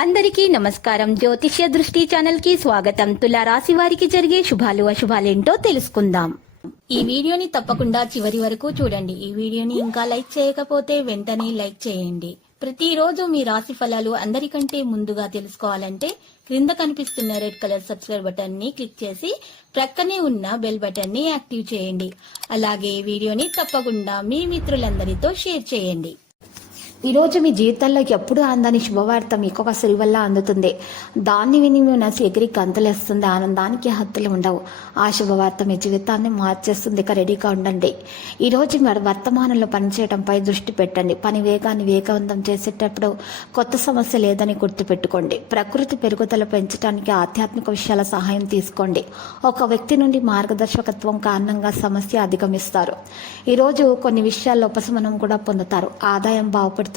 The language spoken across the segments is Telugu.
అందరికీ నమస్కారం. జ్యోతిష్య దృష్టి ఛానల్ కి స్వాగతం. తులా రాశి వారికి జరిగే శుభాలు అశుభాలేంటో తెలుసుకుందాం. ఈ వీడియోని తప్పకుండా చివరి వరకు చూడండి. ఈ వీడియోని ఇంకా లైక్ చేయకపోతే వెంటనే లైక్ చేయండి. ప్రతిరోజు మీ రాశి ఫలాలు అందరికంటే ముందుగా తెలుసుకోవాలంటే క్రింద కనిపిస్తున్న రెడ్ కలర్ సబ్స్క్రైబ్ బటన్ ని క్లిక్ చేసి ప్రక్కనే ఉన్న బెల్ బటన్ ని యాక్టివ్ చేయండి. అలాగే వీడియోని తప్పకుండా మీ మిత్రులందరితో షేర్ చేయండి. ఈరోజు మీ జీవితాల్లోకి ఎప్పుడు అందని శుభవార్త మీకు ఒక సిరి వల్ల అందుతుంది. దాన్ని విని మీ మనసు ఎగిరి గంతులేస్తుంది. ఆనందానికి హద్దులు ఉండవు. ఆ శుభవార్త మీ జీవితాన్ని మార్చేస్తుంది. ఇక రెడీగా ఉండండి. ఈరోజు మీరు వర్తమానంలో పనిచేయడంపై దృష్టి పెట్టండి. పని వేగాన్ని వేగవంతం చేసేటప్పుడు కొత్త సమస్య లేదని గుర్తుపెట్టుకోండి. ప్రకృతి పెరుగుదల పెంచడానికి ఆధ్యాత్మిక విషయాల సహాయం తీసుకోండి. ఒక వ్యక్తి నుండి మార్గదర్శకత్వం కారణంగా సమస్య అధిగమిస్తారు. ఈరోజు కొన్ని విషయాల్లో ఉపశమనం కూడా పొందుతారు. ఆదాయం బాగుపడుతుంది.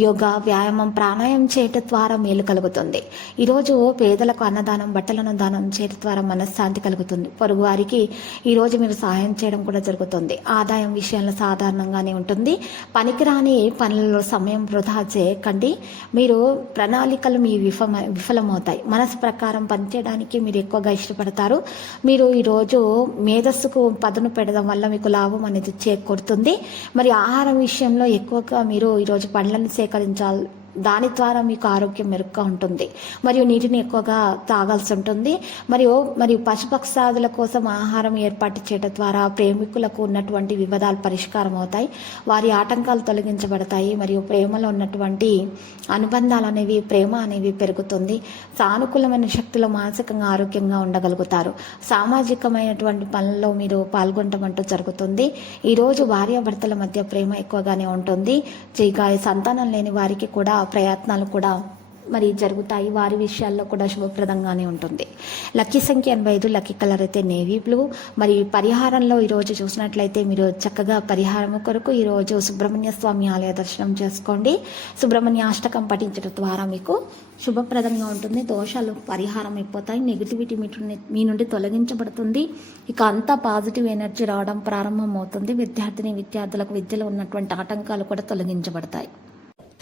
యోగా, వ్యాయామం, ప్రాణాయామం చేయటం ద్వారా మేలు కలుగుతుంది. ఈరోజు పేదలకు అన్నదానం, బట్టలను దానం చేయటం ద్వారా మనశ్శాంతి కలుగుతుంది. పొరుగు వారికి ఈరోజు మీరు సహాయం చేయడం కూడా జరుగుతుంది. ఆదాయం విషయంలో సాధారణంగానే ఉంటుంది. పనికిరాని పనులలో సమయం వృధా చేయకండి. మీరు ప్రణాళికలు మీ విఫలమవుతాయి. మనసు ప్రకారం పనిచేయడానికి మీరు ఎక్కువగా ఇష్టపడతారు. మీరు ఈరోజు మేధస్సుకు పదును పెట్టడం వల్ల మీకు లాభం అనేది చేకూరుతుంది. మరి ఆహారం విషయంలో ఎక్కువగా మీరు ఈరోజు పండ్లను సేకరించాలి. దాని ద్వారా మీకు ఆరోగ్యం మెరుగ్గా ఉంటుంది. మరియు నీటిని ఎక్కువగా తాగాల్సి ఉంటుంది. మరియు పశుపక్షాదుల కోసం ఆహారం ఏర్పాటు చేయడం ద్వారా ప్రేమికులకు ఉన్నటువంటి వివాదాలు పరిష్కారం అవుతాయి. వారి ఆటంకాలు తొలగించబడతాయి. మరియు ప్రేమలో ఉన్నటువంటి అనుబంధాలు ప్రేమ అనేవి పెరుగుతుంది. సానుకూలమైన శక్తులు మానసికంగా ఆరోగ్యంగా ఉండగలుగుతారు. సామాజికమైనటువంటి పనుల్లో మీరు పాల్గొనటం జరుగుతుంది. ఈరోజు భార్యాభర్తల మధ్య ప్రేమ ఎక్కువగానే ఉంటుంది. సంతానం లేని వారికి కూడా ప్రయత్నాలు కూడా జరుగుతాయి. వారి విషయాల్లో కూడా శుభప్రదంగానే ఉంటుంది. లక్కీ సంఖ్య 85, లక్కీ కలర్ అయితే నేవీ బ్లూ. పరిహారంలో ఈరోజు చూసినట్లయితే మీరు చక్కగా పరిహారం కొరకు ఈరోజు సుబ్రహ్మణ్య స్వామి ఆలయ దర్శనం చేసుకోండి. సుబ్రహ్మణ్య అష్టకం పఠించడం ద్వారా మీకు శుభప్రదంగా ఉంటుంది. దోషాలు పరిహారం అయిపోతాయి. నెగిటివిటీ మీ నుండి తొలగించబడుతుంది. ఇక అంతా పాజిటివ్ ఎనర్జీ రావడం ప్రారంభం అవుతుంది. విద్యార్థులకు విద్యలో ఉన్నటువంటి ఆటంకాలు కూడా తొలగించబడతాయి.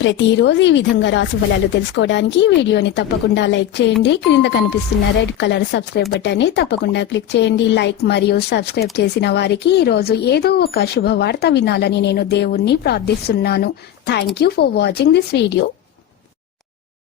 ప్రతిరోజు ఈ విధంగా రాశి ఫలాలు తెలుసుకోవడానికి వీడియోని తప్పకుండా లైక్ చేయండి. క్రింద కనిపిస్తున్న రెడ్ కలర్ సబ్స్క్రైబ్ బటన్ ని తప్పకుండా క్లిక్ చేయండి. లైక్ మరియు సబ్స్క్రైబ్ చేసిన వారికి ఈ రోజు ఏదో ఒక శుభవార్త వినాలని నేను దేవుణ్ణి ప్రార్థిస్తున్నాను. Thank you for watching this video.